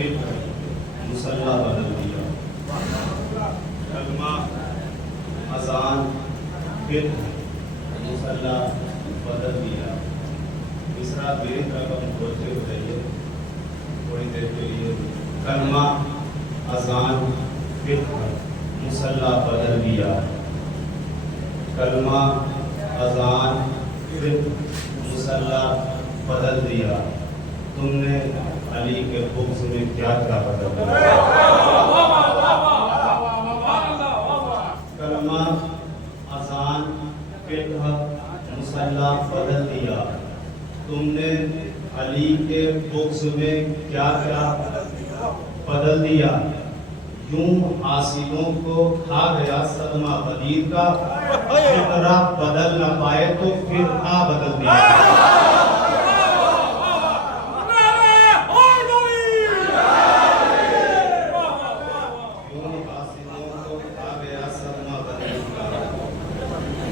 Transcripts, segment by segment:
پھر مصلی بدل دیا، کلمہ اذان پھر مصلی بدل دیا۔ تیسرا میری طرف ہم سوچتے ہو جائیے تھوڑی دیر کے لیے، کلمہ اذان پھر مصلی بدل دیا، کلمہ اذان پھر مصلی بدل دیا، تم نے علی کے بغض میں کیا کیا بدل دیا؟ کلمہ اذان پھر مصلی بدل دیا، تم نے علی کے بغض میں کیا کیا بدل دیا؟ یوں حاسدوں کو کھا گیا صدمہ بدید کا، فطرہ بدل نہ پائے تو فرقہ بدل دیا۔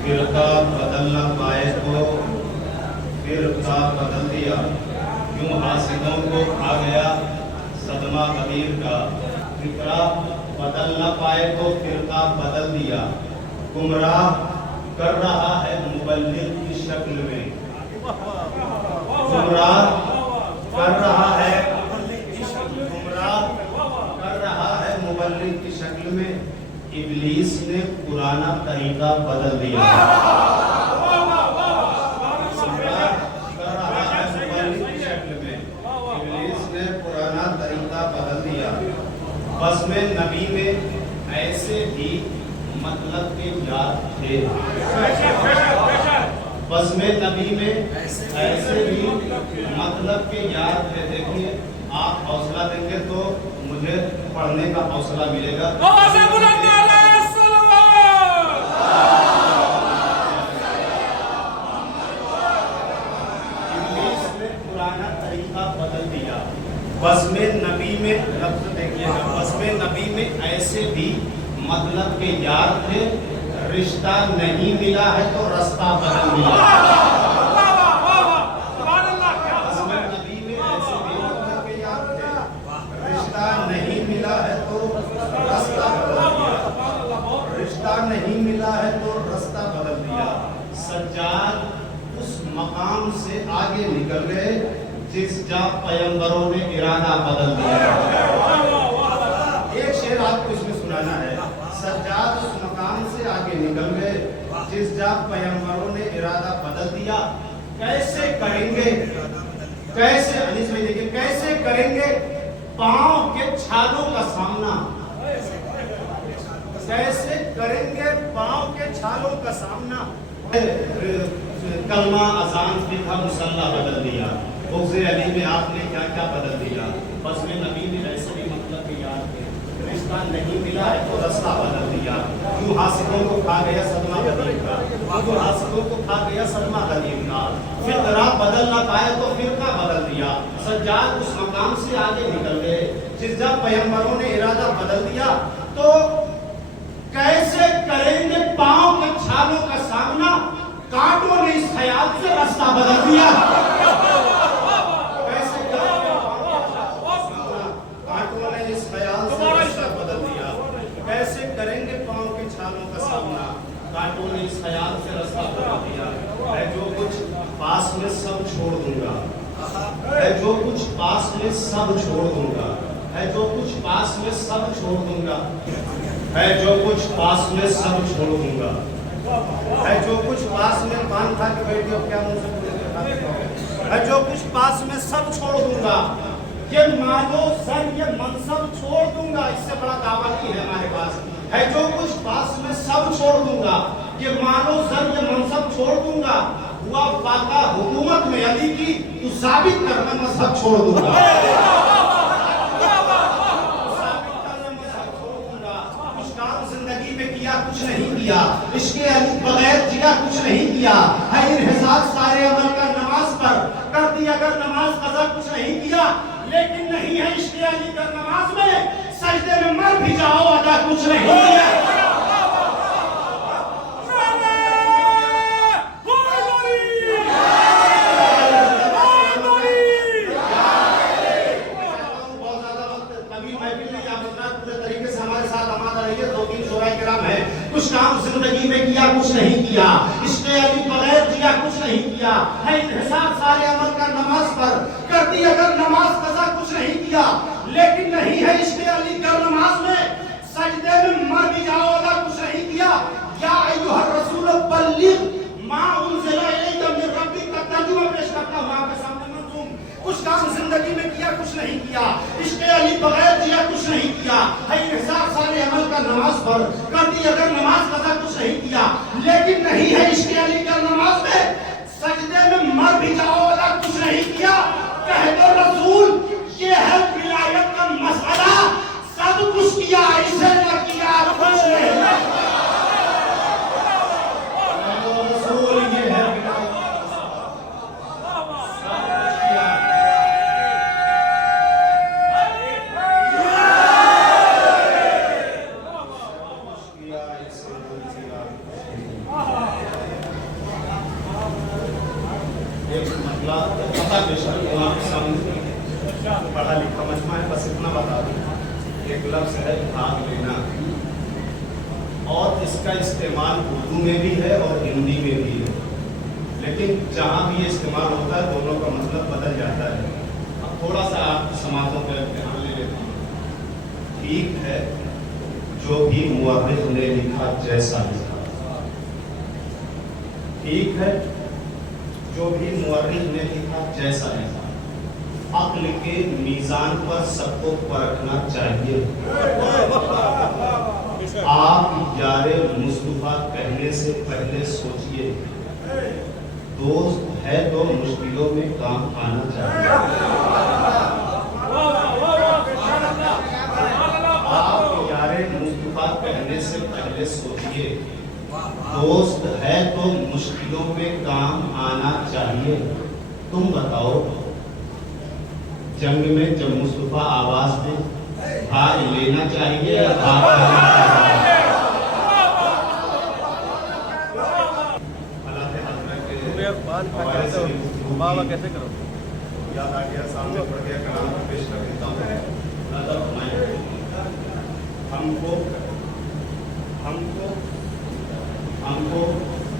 فرقہ بدل نہ پائے تو فرقہ بدل دیا، یوں حاسدوں کو کھا گیا صدمہ غدیر کا، فطرہ بدل نہ پائے تو فرقہ بدل دیا۔ گمراہ کر رہا ہے مبلغ کی شکل میں، گمراہ کر رہا ہے، گمراہ کر رہا ہے مبلغ کی شکل میں، ابلیس نے پرانا طریقہ بدل دیا۔ بزم نبی میں ایسے بھی مطلب کے یار تھے، بزم نبی میں ایسے بھی مطلب کے یار تھے۔ دیکھیے آپ حوصلہ دیں گے تو مجھے پڑھنے کا حوصلہ ملے گا۔ ابلیس نے پرانا طریقہ بدل دیا۔ بزم نبی میں لفظ دیکھیے گا، بزم نبی میں ایسے بھی مطلب کے یار تھے، رشتہ نہیں ملا ہے تو رستہ بدل دیا۔ بزم نبی میں ایسے بھی مطلب کے یار تھے، رشتہ نہیں ملا ہے تو رستہ بدل دیا، رشتہ نہیں ملا ہے تو رستہ بدل دیا۔ سجاد اس مقام سے آگے نکل گئے جس جا پیغمبروں نے ارادہ بدل دیا۔ ایک شعر آپ کو اس میں سنانا ہے، سجاد اس مقام سے آگے نکل گئے جس جا پیغمبروں نے ارادہ بدل دیا۔ کیسے کریں گے، کیسے انیس بھائی دیکھیں، کیسے کریں گے پاؤں کے چھالوں کا سامنا، کیسے کریں گے پاؤں کے چھالوں کا سامنا۔ کلمہ اذان پھر مصلی بدل دیا، بغض علی میں آپ نے کیا کیا بدل دیا۔ بزم نبی میں ایسے بھی مطلب کے یار تھے، رشتہ نہیں ملا ہے تو رستہ بدل دیا، یوں حاسدوں کو کھا گیا صدمہ غدیر کا، یوں حاسدوں کو کھا گیا صدمہ غدیر کا، فطرہ بدل نہ پائے تو فرقہ بدل دیا۔ سجاد اس مقام سے آگے نکل گئے جس جب پیغمبروں نے ارادہ بدل دیا۔ تو کیسے کریں گے پاؤں کے چھالوں کا سامنا، کانٹوں نے اس خیال سے رستہ بدل دیا۔ کیسے کریں گے پاؤں کے چھالوں کا سامنا، کانٹوں نے اس خیال سے رستہ بدل دیا۔ میں جو کچھ پاس میں سب چھوڑ دوں گا، میں جو کچھ پاس میں سب چھوڑ دوں گا، میں جو کچھ پاس میں سب چھوڑ دوں گا، میں جو کچھ پاس میں سب چھوڑ دوں گا، میں جو کچھ پاس میں پان کھا کے بیٹھے ہو کیا منہ سے پورے، میں جو کچھ پاس میں سب چھوڑ دوں گا، یہ مالو سر یہ منصب چھوڑ دوں گا، اس سے بڑا دعویٰ نہیں ہے ہمارے پاس، ہے جو کچھ پاس میں سب چھوڑ دوں گا، یہ مالو سر یہ منصب چھوڑ دوں گا، ہوا فاقہ حکومت میں علی کی تو ثابت کرنا مذہب چھوڑ دوں گا، کچھ کام زندگی میں کیا کچھ نہیں کیا، عشق علی بغیر جیا کچھ نہیں کیا، ہے انحصار سارے عمل کا نماز پر، کر دی اگر نماز قضا کچھ نہیں کیا، لیکن نہیں ہے عشق علی کا نماز میں، سجدے میں مر بھی جاؤ ادا کچھ نہیں کیا۔ نہیں کیا، عشق علی بغیر جیا کچھ نہیں کیا، ہے انحصار سارے عمل کا نماز پر، کر دی اگر نماز قضا کچھ نہیں کیا، لیکن نہیں ہے عشق علی گر نماز میں سجدے میں مر بھی جاؤ اگر کچھ نہیں کیا، یا ایھا الرسول بلغ ما انزل الیک من ربک کا ترجمہ پیش کرتا ہوں آپ کے سامنے منظوم، کچھ کام زندگی میں کیا کچھ نہیں کیا، عشق علی بغیر جیا کچھ نہیں کیا، ہے انحصار سارے عمل کا نماز پر، کر دی اگر نماز قضا کچھ نہیں کیا، لیکن نہیں ہے عشق علی کا نماز میں سجدے میں مر بھی جاؤ اگر کچھ نہیں کیا، کہہ دو رسول یہ ہے ولایت کا مسئلہ، سب کچھ کیا اسے نہ کیا کچھ نہیں، رسول یہ ہے پڑھا لکھا مجمع ہے، بس اتنا بتا دوں، ایک لفظ ہے بھاگ لینا، اور اس کا استعمال اردو میں بھی ہے اور ہندی میں بھی ہے، لیکن جہاں بھی یہ استعمال ہوتا ہے دونوں کا مطلب بدل جاتا ہے۔ اب تھوڑا سا آپ سماعتوں پہ امتحان لے لیتا ہوں۔ ٹھیک ہے جو بھی مورخ نے لکھا جیسا لکھا، ٹھیک ہے جو بھی مورخ نے لکھا جیسا لکھا، عقل کے میزان پر سب کو پرکھنا چاہیے، آپ یار مصطفیٰ کہنے سے پہلے سوچئے، دوست ہے تو مشکلوں میں کام آنا چاہیے، آپ یار مصطفیٰ کہنے سے پہلے سوچئے، دوست ہے تو مشکلوں میں کام آنا چاہیے، تم بتاؤ جنگ میں جب مصطفیٰ آواز دے بھاگ لینا چاہیے یا بھاگ لینا چاہیے؟ بابا کیسے کرو یاد آ گیا، سامنے پڑھ گیا، کلام کو پیش کر دیتا ہوں۔ ہم کو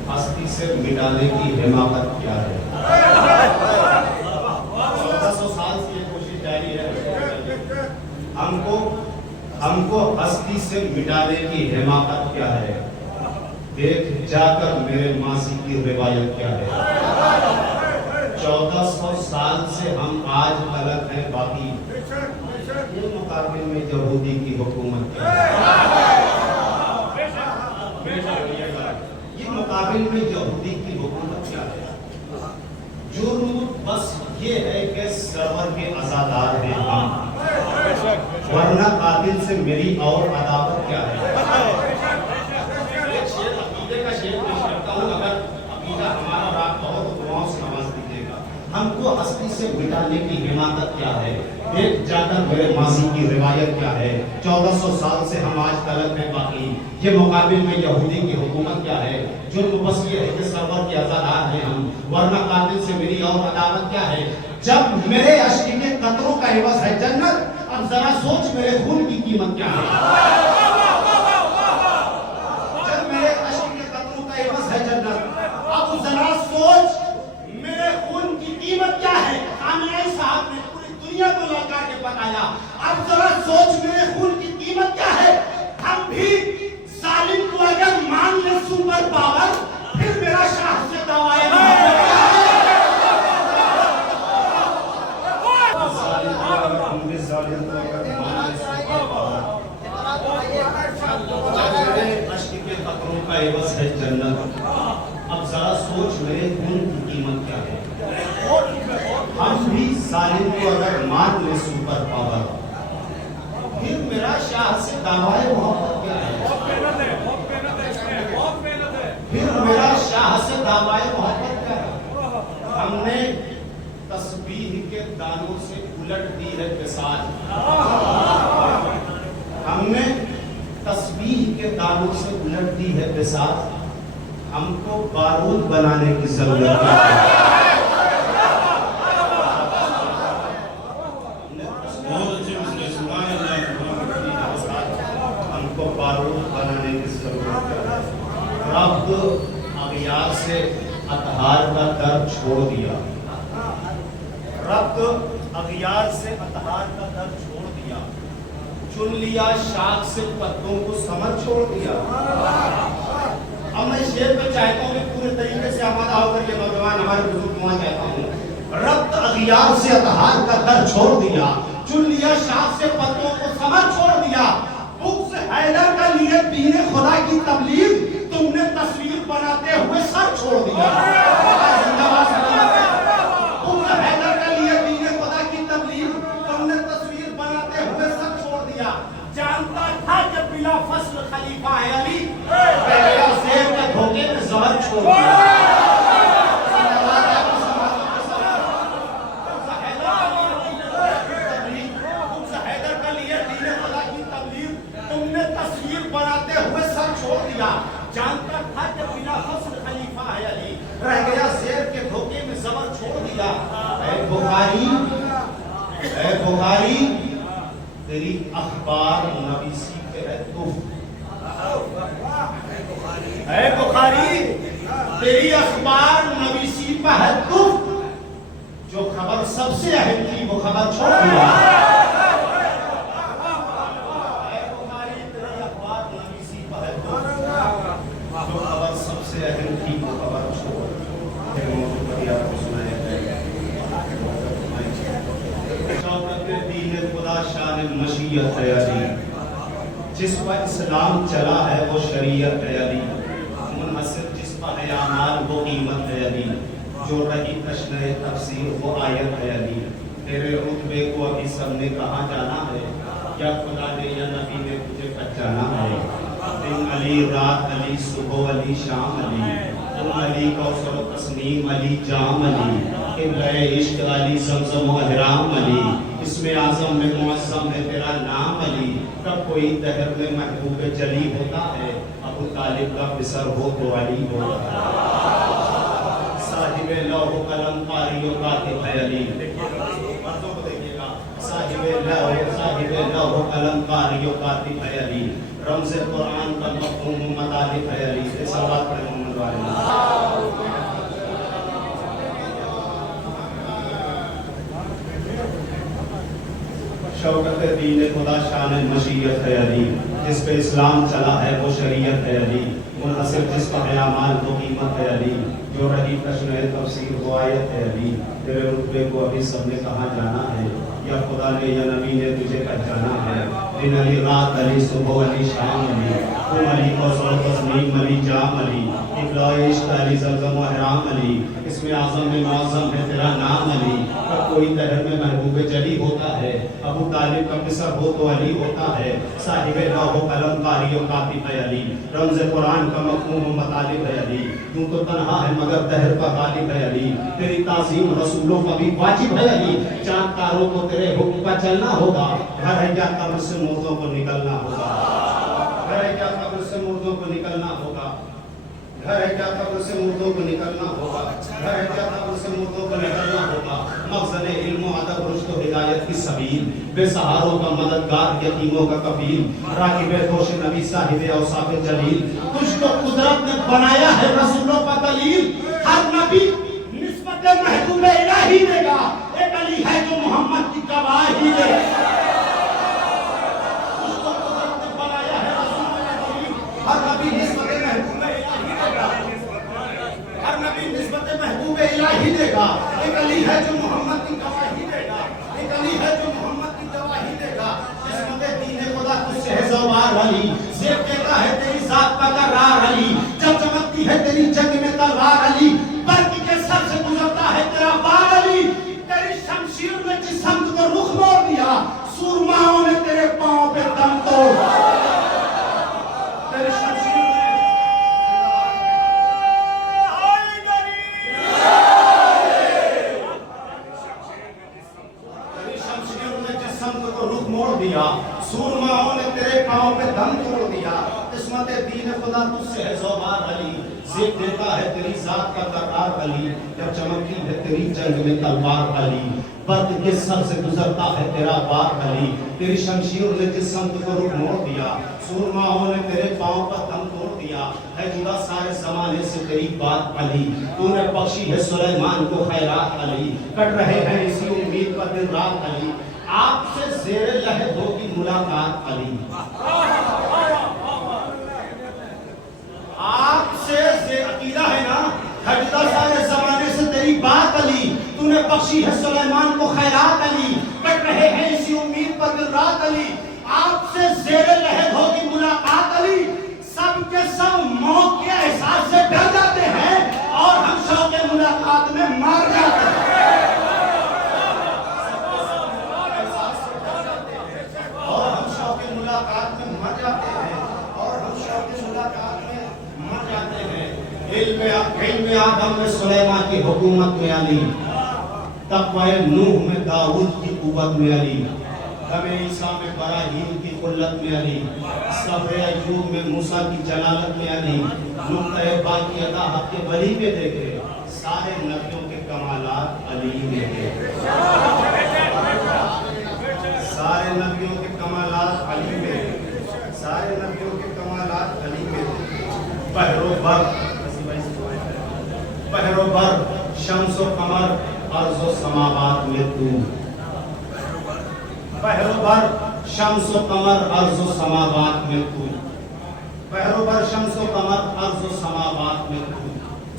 ہستی سے مٹانے کی حماقت کیا ہے؟ 1400 سال سے یہ کوشش جاری ہے، ہم کو ہستی سے مٹانے کی حماقت کیا ہے؟ دیکھ جا کر میرے ماضی کی روایت کیا ہے؟ 1400 سال سے ہم آج الگ ہیں باقی، یہ مقابل میں یہودی کی حکومت کیا ہے؟ یہ مقابل میں یہودی کی حکومت کیا ہے؟ جرم بس یہ ہے کہ سرور کے عزادار ہیں ہم، ورنہ قاتل سے میری اور عداوت کیا ہے؟ ایک شعر عقیدے کا شعر پیش کرتا ہوں، اگر عقیدہ ہمارا رات ہو تو دعاؤں سے نواز دیجیے گا۔ ہم کو ہستی سے مٹانے کی حماقت کیا ہے؟ دیکھ جا کر میرے ماضی کی روایت کیا ہے؟ 1400 سال سے ہم آج تلک ہیں باقی، یہ مقابل میں یہودی کی حکومت کیا ہے؟ جرم بس یہ ہے کہ سرور کے عزادار ہیں ہم، ورنہ قاتل سے میری اور عداوت کیا ہے؟ جب میرے اشک کے قطروں کا عوض ہے جنت، اب ذرا سوچ میرے خون کی قیمت کیا ہے؟ جب میرے اشک کے قطروں کا عوض ہے جنت، اب ذرا سوچ میرے خون کی قیمت کیا ہے؟ خامنہئی صاحب نے پوری دنیا کو لوٹا کے بتایا، اب ذرا سوچ میرے خون کی قیمت کیا ہے؟ ہم بھی ظالم کو اگر مان لے سپر پاور، پھر میرا شاہ سے دعوائے محبت کیا ہے؟ عشق کے قطروں کا عوض ہے جنت، اب ذرا سوچ میرے خون کی قیمت کیا ہے؟ ہم بھی ظالم کو اگر مان لے سپر پاور، پھر میرا شاہ سے دعوائے محبت کیا ہے؟ پھر میرا شاہ سے دعوائے محبت کیا ہے؟ ہم نے تسبیح کے دانوں سے الٹ دی ہے بساط، ہم نے تسبیح کے دانوں سے الٹ دی ہے بساط، ہم کو بارود بنانے کی ضرورت ہے۔ ہم کو بارود بنانے کی ضرورت ہے۔ رب اغیار سے اطہار کا در چھوڑ دیا، ربط اغیار سے اطہار کا در چھوڑ دیا، چن لیا شاخ سے پتوں کو سمر چھوڑ دیا۔ اب میں شعر پہ چاہتا ہوں کہ پورے طریقے سے آمادہ ہو کر یہ نوجوان ہمارے بزرگ دعا چاہتا ہوں، ربط اغیار سے اطہار کا در چھوڑ دیا، چن لیا شاخ سے پتوں کو سمر چھوڑ دیا، بغض حیدر کا لیے دین خدا کی تبلیغ تم نے تصویر بناتے ہوئے سر چھوڑ دیا۔ بغض حیدر کا لیے دین خدا کی تبلیغ تم نے تصویر بناتے ہوئے سر چھوڑ دیا، جانتا تھا کہ بلا فصل خلیفہ ہے علی، پہلے زیر کے دھوکے میں زہر چھوڑ دیا۔ جانتا تھا کہ بلا فصل خلیفہ ہے علی، رہ گیا زیر کے دھوکے میں زبر چھوڑ دیا۔ اے بخاری تیری اخبار نویسی پہ ہے تف، اے بخاری تیری اخبار نویسی پہ ہے تف، جو خبر سب سے اہم تھی وہ خبر چھوڑ دیا۔ اہم تھی وہ خبر چھوڑ شوکت دین خدا شان مشیت ہے علی، جس پر اسلام چلا ہے وہ شریعت ہے علی، منحصر جس پر ہے اعمال وہ قیمت ہے علی، جو رہی تشنہ تفسیر وہ آیت ہے علی، تیرے رتبے کو ابھی سب نے کہاں جانا ہے، یا خدا نے یا نبی نے تجھے پہچانا ہے، دن علی رات علی صبح علی شام علی، تم علی کوثر و تسنیم علی جام علی، قبلہ عشق علی زمزم و احرام علی، اسم اعظم میں معظم ہے تیرا نام علی، کب کوئی دہر میں محبوب جلی ہوتا ہے، ابو طالب کا پسر ہو تو علی ہوتا ہے، صاحب لوح و قلم قاری و کاتب ہے علی، مردوں کو دیکھیے گا، صاحب لوح و قلم قاری و کاتب ہے علی، رمز قرآن کا مفہوم و مطالب ہے علی، یہ سوال پڑھے محمد والے۔ شوکت دین خدا شان مشیت ہے علی، جس پہ اسلام چلا ہے وہ شریعت ہے علی، منحصر جس پر ہے اعمال وہ قیمت ہے علی، جو رہی تشنہ تفسیر وہ آیت ہے علی، تیرے رتبے کو ابھی سب نے کہاں جانا ہے، یا خدا نے یا نبی نے تجھے پہچانا ہے، دن علی رات علی صبح علی شام علی، تم علی کوثر و تسنیم علی جام علی، قبلہ عشق علی زمزم و احرام علی، اسم اعظم میں معظم ہے تیرا نام علی، کب کوئی دہر میں محبوب جلی ہوتا ہے، ابو طالب کا پسر ہو تو علی ہوتا ہے، صاحب لوح و قلم قاری و کاتب ہے علی، رمز قرآن کا مفہوم و مطالب ہے علی، یوں تو تنہا ہے مگر دہر کا غالب ہے علی، تیری تعظیم رسولوں کا بھی واجب ہے علی، چاند تاروں کو تیرے حکم پر چلنا ہوگا، گھر ہے کیا قبر سے مردوں کو نکلنا ہوگا، گھر ہے کیا قبر سے مردوں کو نکلنا ہوگا، گھر ہے کیا قبر سے مردوں کو نکلنا ہوگا، گھر ہے کیا قبر سے مردوں کو نکلنا ہوگا، مخزن علم و ادب رشد و ہدایت کی سبیل، بے سہاروں کا مددگار یتیموں کا کفیل، راکب دوش نبی صاحب اوصاف جلیل، تجھ کو قدرت نے بنایا ہے رسولوں کا دلیل، ہر نبی نسبت محبوب الہی دے گا، ایک علی ہے جو محمد کی گواہی دے گا، تجھ کو قدرت نے بنایا ہے رسولوں کا دلیل، ہر نبی نسبت محبوب الہی دے گا، ہر نبی نسبت محبوب الہی دے گا، ایک علی ہے جو محمد کی گواہی دے گا، ایک علی ہے جو محمد کی گواہی دے گا، قسمت دین خدا تجھ سے ہے زوار علی، زیب دیتا ہے تیری ذات کا قرار علی، جب چمکتی ہے تیری جنگ میں تلوار علی، برق کے سر سے گزرتا ہے تیرا بار علی، تیری شمشیر نے جس سمت کو رخ موڑ دیا، سورماؤں نے تیرے پاؤں پہ دم توڑ، تیری شمشیر موڑ دیا، سورماؤں نے تیرے پاؤں پہ دم توڑ دیا، قسمت دین خدا تجھ سے ہے زوار علی، زیب دیتا ہے تیری ذات کا قرار علی، جب چمکتی ہے تیری جنگ میں تلوار علی، برق کے سر سے گزرتا ہے تیرا بار علی، تیری شمشیر نے جس سمت کو رخ موڑ دیا، سورماؤں نے تیرے پاؤں پر دم توڑ دیا، دیا ہے جدا سارے زمانے سے تیری بات علی تو نے بخشی ہے سلیمان کو خیرات علی کٹ رہے ہیں اسی امید پر دن رات علی آپ سے زیر لحد ہوگی ملاقات علی آپ سے عقیدہ ہے نا ہے جدا سارے زمانے سے تیری بات علی تو نے بخشی ہے سلیمان کو خیرات علی کٹ رہے ہیں اسی امید پر دن رات علی آپ سے زیر لحد ہوگی ملاقات علی سب کے سب موت کے احساس سے ڈر جاتے ہیں اور ہم شوق ملاقات میں مار جاتے ہیں اور ہم شوق ملاقات میں مر جاتے ہیں اور ہم شوق ملاقات میں مر جاتے ہیں علم آدم میں سلیمان کی حکومت میں علی تقوی نوح میں داؤد کی قوت میں علی ہمیں عیسیٰ میں ابراہیم کی قلت میں علی صبر ایوب میں موسیٰ کی جلالت میں علی نقطۂ باقی عطا حق کے ولی میں دیکھے سارے نبیوں کے کمالات علی میں دیکھے سارے نبیوں کے کمالات علی میں سارے نبیوں کے کمالات علی میں بحر و بر شمس و قمر ارض و سماوات میں تو بحر و بر شمس و قمر ارض و سماوات میں تو بحر و بر شمس و قمر ارض و سماوات میں تو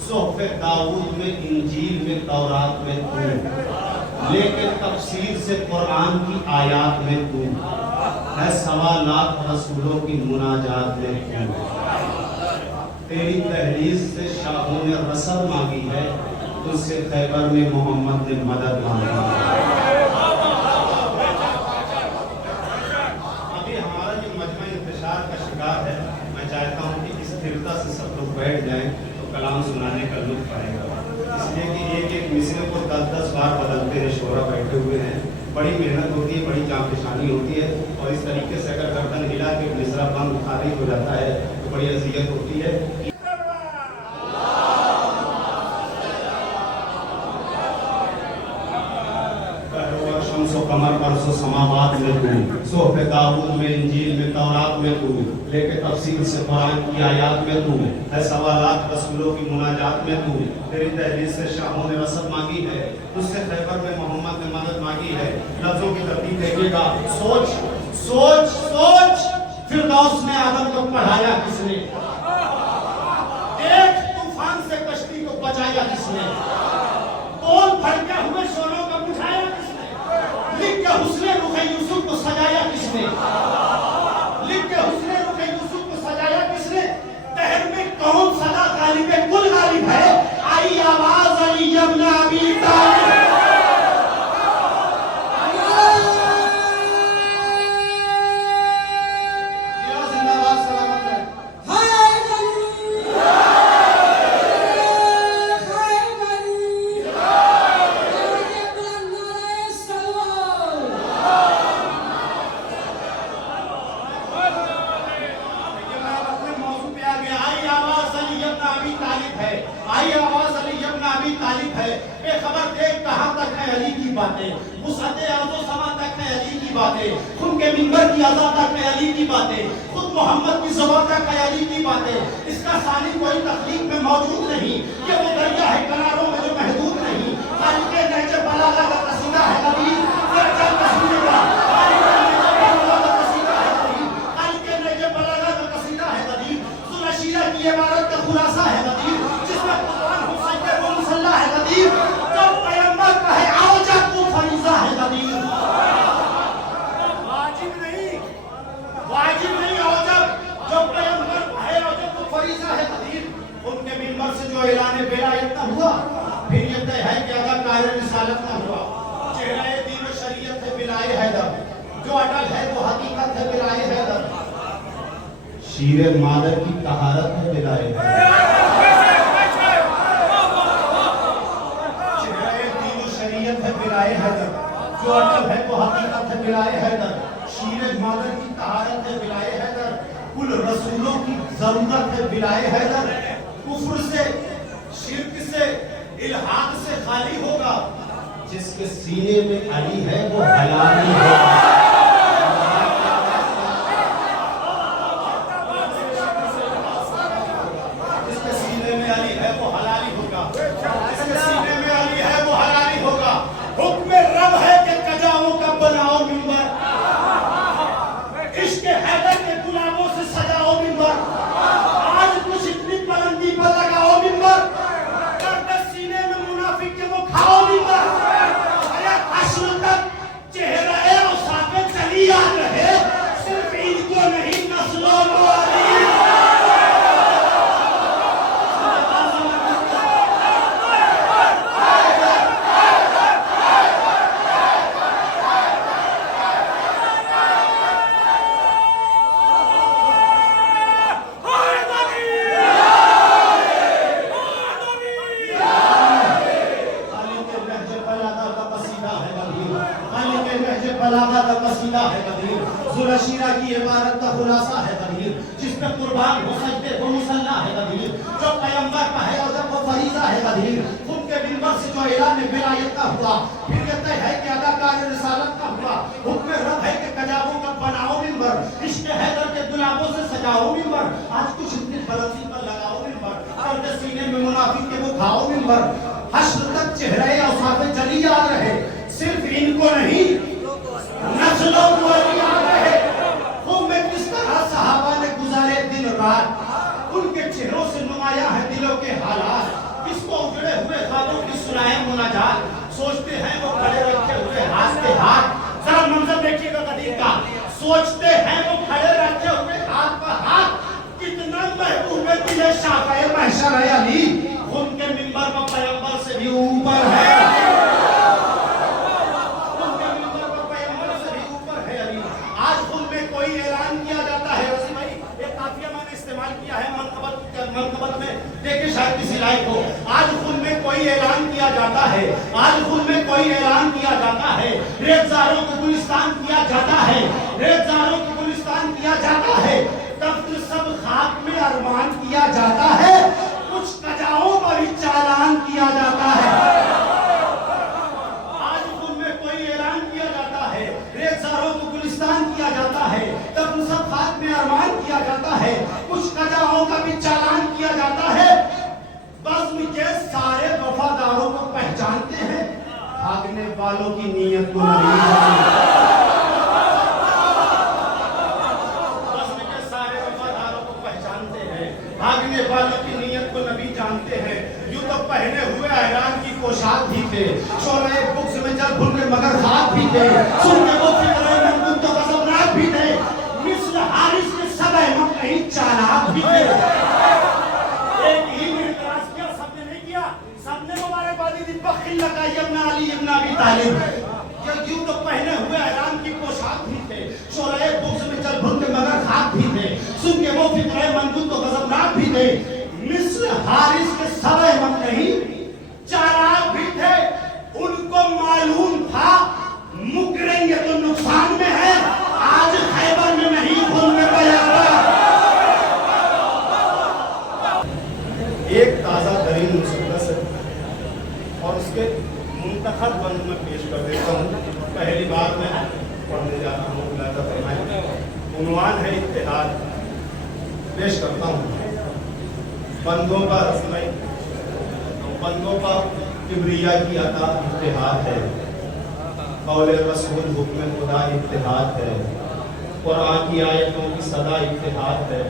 صحف داؤد میں انجیل میں تورات میں تو لیکن تفسیر سے قرآن کی آیات میں تو ہے سوالات رسولوں کی مناجات میں تو تیری تحریز سے شاہوں نے رسل مانگی ہے تجھ سے خیبر میں محمد نے مدد مانگی ہے ابھی ہمارا جو مجمع انتشار کا شکار ہے میں چاہتا ہوں کہ اس استھرتا سے سب لوگ بیٹھ جائیں تو کلام سنانے کا لطف آئے گا اس لیے کہ ایک ایک مصرے کو 10-10 بار بدلتے ہیں شعرا بیٹھے ہوئے ہیں بڑی محنت ہوتی ہے بڑی جانفشانی ہوتی ہے اور اس طریقے سے اگر گردن ہلا کے مصرا بند خارج ہو جاتا ہے تو بڑی اذیت ہوتی ہے قمر ارض و سماوات میں تو صحف داؤد میں انجیل میں تورات میں تو لے کے تفسیر سے قرآن کی آیات میں تو ہے سوالات رسولوں کی مناجات میں تو تیری تحریر سے شاہوں نے رسد مانگی ہے تجھ سے خیبر میں محمد نے مدد مانگی ہے لفظوں کی ترتیب دیکھے گا سوچ سوچ سوچ فردوس میں آدم کو پڑھایا کس نے ایک طوفان سے کشتی کو بچایا کس نے بول پھڑکے ہوئے شوروں کا بجھایا کس نے لکھ کے حسن رخ یوسف کو سجایا کس نے لکھ کے حسن رخ یوسف کو سجایا کس نے دہر میں کون صدا غالب کل غالب ہے آئی آواز علی ابن ابی طالب شیر مادر کی طہارت ہے بلائے چہرہ دین و شریعت ہے بلائے حیدر جو عقل ہے وہ حقیقت ہے بلائے حیدر شیر مادر کی طہارت ہے بلائے حیدر کل رسولوں کی ضرورت ہے بلائے حیدر کفر سے شرک سے الحاد سے خالی ہوگا جس کے سینے میں علی ہے وہ حلالی ہوگا قدیر. ذوالشیرہ کی عبارت کا خلاصہ ہے قدیر. جس پہ قربان ہو سجدے وہ مسلح ہے قدیر. جو پیغمبر کا ہے اور جب وہ فریضہ ہے قدیر. خود کے منبر سے جو اعلان ولایت کا ہوا, پھر یہ طے ہے کہ اداکار رسالت کا ہوا. حکم رب ہے کہ کجاووں کا بناؤ منبر, عشق حیدر کے گلابوں سے سجاؤ منبر. آج کچھ اتنی بلندی پر لگاؤ منبر, اور سینے میں منافق کے وہ کھاؤ منبر. حشر تک چہرے اوصاف جلی یاد رہے, صرف ان کو نہیں نسلوں کو یاد رہے. خوب میں کس طرح صحابہ نے گزارے دن رات, ان کے چہروں سے نمایاں ہے دلوں کے حالات. کس کو اجڑے ہوئے خوابوں کی سنائے مناجات, سوچتے ہیں وہ کھڑے رکھے ہوئے ہاتھ پہ ہاتھ. ذرا منظر دیکھیے گا قدیر کا, سوچتے ہیں وہ کھڑے رکھے ہوئے ہاتھ پہ ہاتھ. کتنا محبوب دل شافع محشر ہے علی, ان کے منبر پر پیغمبر سے بھی اوپر ہے. ان کے منبر پر پیغمبر سے بھی اوپر ہے علی. آج خود میں کوئی اعلان کیا جاتا ہے, رضی بھائی ایک قافیہ میں نے استعمال کیا ہے منقبت میں, دیکھیں شاید کسی لائق ہو. آج خود میں کوئی اعلان کیا جاتا ہے, آج خود میں کوئی اعلان کیا جاتا ہے. ریتزاروں کو گلستان کیا جاتا ہے, ریتزاروں کو گلستان کیا جاتا ہے. تب سب خاک میں ارمان کیا جاتا ہے, کچھ کجاؤں پر چالان کیا جاتا ہے. آج خود میں کوئی اعلان کیا جاتا ہے, ریتزاروں کو گلستان کیا جاتا ہے, تب سب خاک میں ارمان کیا جاتا ہے, کچھ کجاؤں کا بھی چالان کیا جاتا ہے. بزم کے سارے وفاداروں کو پہچانتے ہیں, بھاگنے والوں کی نیت کو نہیں جانتے. بھاگنے والوں کی نیت کو نبی جانتے ہیں. یوں تو پہنے ہوئے احرام کی پوشاک بھی تھے, شعلۂ بغض میں جل بھن کے مگر خاک بھی تھے, سن کے وہ فکرے منگون تو غضبناک بھی تھے, مثل حارث کے سب احمد نہیں چالاک بھی تھے. ایک ہی میں اعتراض کیا, سب نے نہیں کیا, سب نے مبارکبادی دی بخل لگائی ابن علی ابن ابی طالب. یوں تو پہنے ہوئے احرام کی پوشاک بھی تھے, شعلۂ بغض میں جل بھن کے مگر خاک بھی تھے, سن کے وہ فکرے منگون تو غضبناک بھی تھے, مثل حارث کے سب احمد نہیں چالاک بھی تھے. ان کو معلوم تھا مکریں گے تو نقصان میں ہے, آج خیبر میں نہیں خون میں بیابا. ایک تازہ ترین مسدس ہے اور اس کے منتخب بند میں پیش کر دیتا ہوں. پہلی بار میں پڑھنے جا رہا ہوں, ملاحظہ فرمائیں. عنوان ہے اتحاد. پیش کرتا ہوں. بندوں کا رسمائی, بندوں کا کبریا کی عطا اتحاد ہے, قول رسول حکم خدا اتحاد ہے, قرآن کی آیتوں کی صدا اتحاد ہے,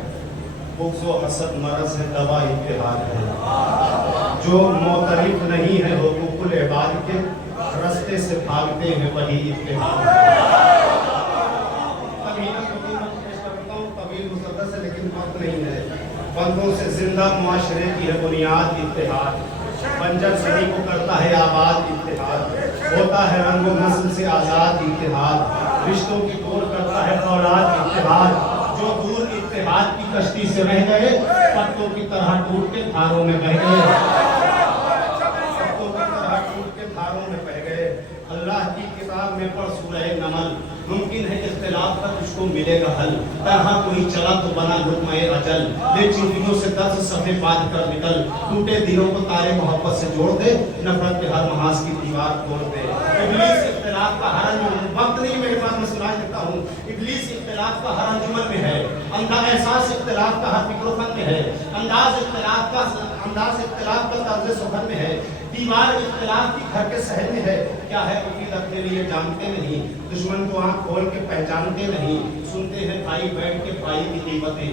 بغض و حسد مرض ہے دوا اتحاد ہے. جو معترف نہیں ہے حقوق العباد کے, رستے سے بھاگتے ہیں وہی اتحاد ہے. طویل مسدس ہے لیکن وقت نہیں ہے. بندوں سے زندہ معاشرے کی ہے بنیاد اتحاد, بنجر زمیں کو کرتا ہے آباد اتحاد, ہوتا ہے رنگ و نسل سے آزاد اتحاد, رشتوں کی دور کرتا ہے اولاد اتحاد. جو دور اتحاد کی کشتی سے رہ گئے, پتوں کی طرح ٹوٹ کے دھاروں میں بہہ گئے, پتوں کی طرح ٹوٹ کے دھاروں میں بہہ گئے. اللہ کی کتاب میں پڑھ سورہ نمل, ممکن ہے اختلاف کا تجھ کو ملے گا حل, طرح کوئی چلا تو بنا لقمہ اجل, لے چنگیوں سے 10 صفحے باندھ کر نکل, ٹوٹے دلوں کو تارے محبت سے جوڑ دے, نفرت کے ہر محاذ کی دیوار توڑ دے. ابلیس اختلاف کا ہر انجمن, وقت نہیں میرے پاس, میں سنا دیتا ہوں. ابلیس اختلاف کا ہر انجمن میں ہے, احساس اختلاف کا ہر فکر و فن میں ہے, انداز اختلاف کا طرز سخن میں ہے, دیوار اختلاف کی گھر کے صحن میں ہے. کیا ہے مفید اپنے لیے جانتے نہیں, دشمن کو آنکھ کھول کے پہچانتے نہیں, سنتے ہیں بھائی بیٹھ کے بھائی کی قیمتیں.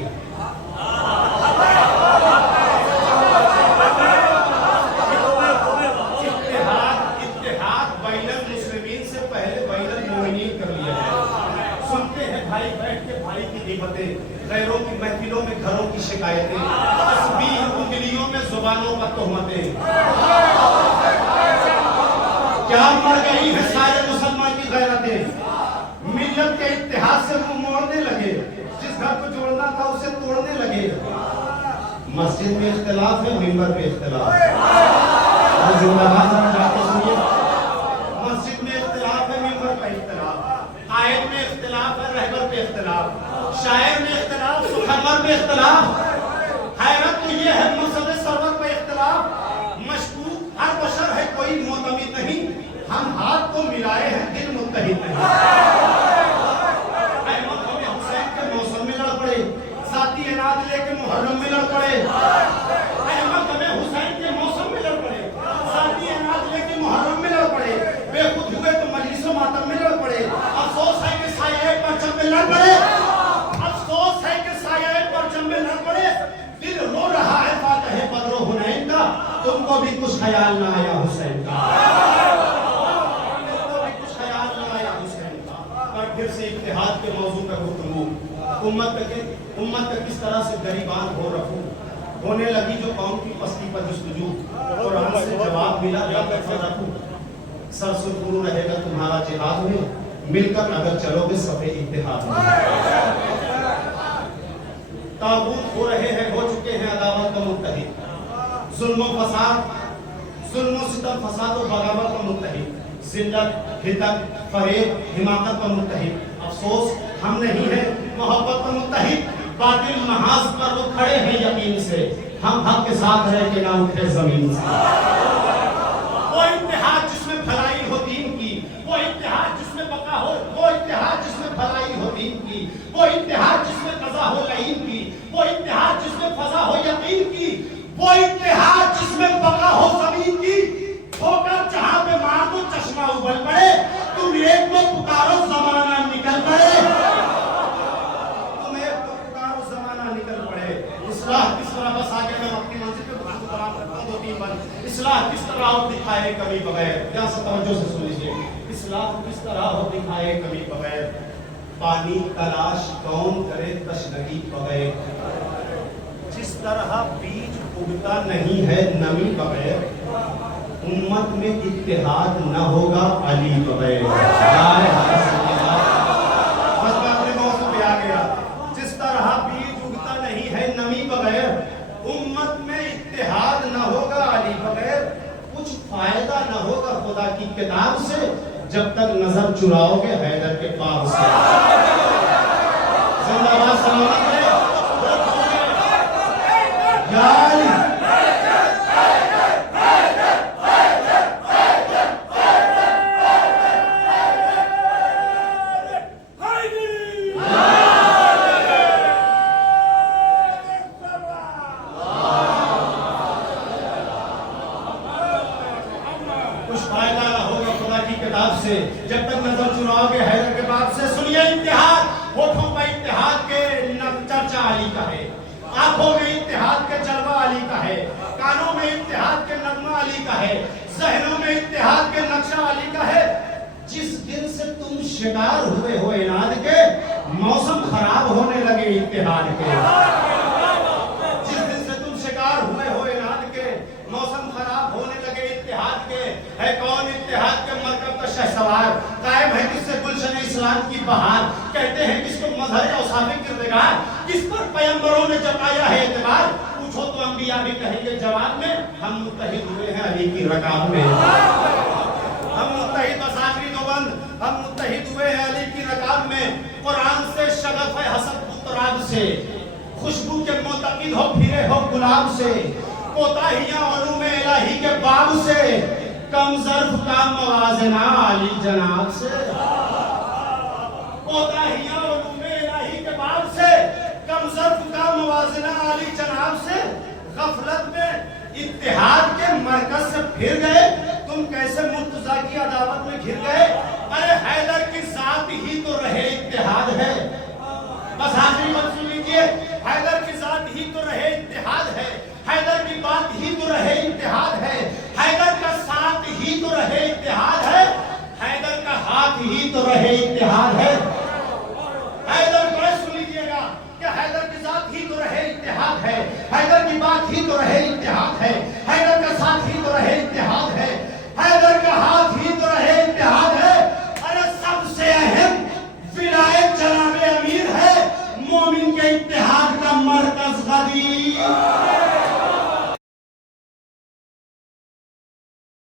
اتحاد بین المسلمین سے پہلے بین المؤمنین کر لیا ہے. سنتے ہیں بھائی بیٹھ کے بھائی کی قیمتیں, غیروں کی محفلوں میں گھروں کی شکایتیں, تسبیح انگلیوں میں زبانوں پر تہمتیں. کیا مر گئی ہے سارے مسلمان کی غیرتیں, ملت کے اتحاد سے وہ موڑنے لگے, جس گھر کو جوڑنا تھا اسے توڑنے لگے. مسجد میں اختلاف ہے, منبر پہ اختلاف ہے. زندہ باد جا کے سنیے. مسجد میں اختلاف ہے, منبر پہ اختلاف, قائد میں اختلاف ہے, پہ اختلاف، شاعر میں اختلاف، سخنور میں اختلاف. حیرت تو یہ ہے مقصد سرور پہ اختلاف. مشکوک ہر بشر ہے کوئی معتمد نہیں، ہم ہاتھ کو ملائے ہیں دل متحد نہیں. احمد ہمیں حسین کے موسم میں لڑ پڑے، ذاتی اناد لے کے محرم میں لڑ پڑے. احمد ہمیں حسین کے موسم میں لڑ پڑے، ذاتی اناد لے کے محرم میں لڑ پڑے. بے خود ہوئے تو مجلس و ماتم میں لڑ پڑے. افسوس ہے کہ سایہ پرچم میں لڑ پڑے، افسوس ہے کہ سایہ پرچم میں لڑ پڑے. دل رو رہا ہے فاتح بدر و حنین کا، تم کو بھی کچھ خیال نہ آیا حسین کا. تم کو بھی کچھ خیال نہ آیا حسین کا. اور پھر سے اتحاد کے موضوع پر گفتگو. امت کا کس طرح سے گریبان ہو رکھوں، ہونے لگی جو قوم کی پستی پر جستجو. قرآن سے جواب ملا یا کفر رکھوں، سر سرخرو رہے گا تمہارا جہاد میں، مل کر اگر چلو گے صفحے اتحاد میں. تاغوت ہو رہے ہیں، ہو چکے ہیں عداوت کا متحد. ظلم و فساد، ظلم و ستم، فساد و بغاوت کا متحد. ذلت، ہتک، فریب، حماقت کا متحد. افسوس ہم نہیں ہیں محبت کا متحد. باطل محاذ پر وہ کھڑے ہیں یقین سے، ہم حق کے ساتھ رہ کے نہ اٹھے زمین سے. وہ اتحاد جس میں بھلائی ہو دین کی، وہ اتحاد جس میں بقا ہو، وہ اتحاد جس میں بھلائی ہو دین کی، وہ اتحاد جس میں قضا ہو لعین کی، وہ اتحاد جس میں فضا ہو یقین کی، وہ اتحاد جس میں بقا ہو زمین کی. ہو کر جہاں پہ مار دو چشمہ ابل پڑے، تم ایک کو پکارو زمانہ نکل پڑے. تم ایک کو پکارو زمانہ نکل پڑے. اصلاح کس طرح، بس آگے میں اپنی منزل پہ بہت طرح کرتا ہوں، 2-3 بند. اصلاح کس طرح ہو دکھائے کمی بغیر، یہاں سے توجہ سے سن لیجیے. اصلاح کس طرح ہو دکھائے کمی بغیر، پانی تلاش کون کرے تشنگی بغیر. جس طرح بیج اگتا نہیں ہے نمی بغیر، امت میں اتحاد نہ ہوگا علی بغیر. بس میں اپنے موضوع پہ آ گیا. جس طرح بیج اگتا نہیں ہے نمی بغیر، امت میں اتحاد نہ ہوگا علی بغیر. کچھ فائدہ نہ ہوگا خدا کی کتاب سے جب تک نظر چراؤ گے حیدر کے پاس سے. زندہ باد سلامت ہے یا علی. جب تک نظر چراؤ گے حیدر کے باپ سے. سنیے اتحاد، ہوٹھوں پہ اتحاد کے چرچا علی کا ہے، آنکھوں میں اتحاد کے جلوہ علی کا ہے، کانوں میں اتحاد کے نغمہ علی کا ہے، ذہنوں میں اتحاد کے نقشہ علی کا ہے. جس دن سے تم شکار ہوئے ہو اناد کے، موسم خراب ہونے لگے اتحاد کے. جس دن سے تم شکار ہوئے ہو اناد کے، موسم خراب ہونے لگے اتحاد کے. ہے کون اتحاد کے مرکب کا شہسوار، قائم ہے کس سے گلشن اسلام کی بہار. کہتے ہیں کس کو مظہر اوصاف کردگار، کس پر پیغمبروں نے جتایا ہے اعتبار. پوچھو تو انبیاء بھی کہیں گے جواب میں، ہم متحد ہوئے ہیں علی کی رکاب میں. ہم متحد، بس آخری دو بند، ہم متحد ہوئے ہیں علی کی رکاب میں. قرآن سے شغف ہے حسد بتراب سے، خوشبو کے معتقد ہو پھرے ہو گلاب سے. کوتاہیاں علوم الہی کے باب سے، کم ظرف کا موازنہ علی جناب سے. کوتاہیاں علوم الہی کے باب سے، کم ظرف کا موازنہ علی جناب سے. غفلت میں اتحاد کے مرکز سے پھر گئے، تم کیسے مرتضیٰ کی عداوت میں گھر گئے. ارے حیدر کی ذات ہی تو رہے اتحاد ہے. بس آخری بات سن لیجیے، حیدر کی ذات ہی تو رہے اتحاد ہے، حیدر کی بات ہی تو رہے اتحاد ہے، حیدر کا ساتھ ہی تو رہے اتحاد ہے، حیدر کا ہاتھ ہی تو رہے اتحاد ہے. حیدر کو سن لیجیے گا کہ حیدر کی ذات ہی تو رہے اتحاد ہے، حیدر کی بات ہی تو رہے اتحاد ہے، حیدر کا ساتھ ہی تو رہے اتحاد ہے، حیدر کا ہاتھ ہی تو رہے اتحاد ہے. ارے سب سے اہم ولایت جناب امیر ہے، مومن کے اتحاد کا مرکز غدیر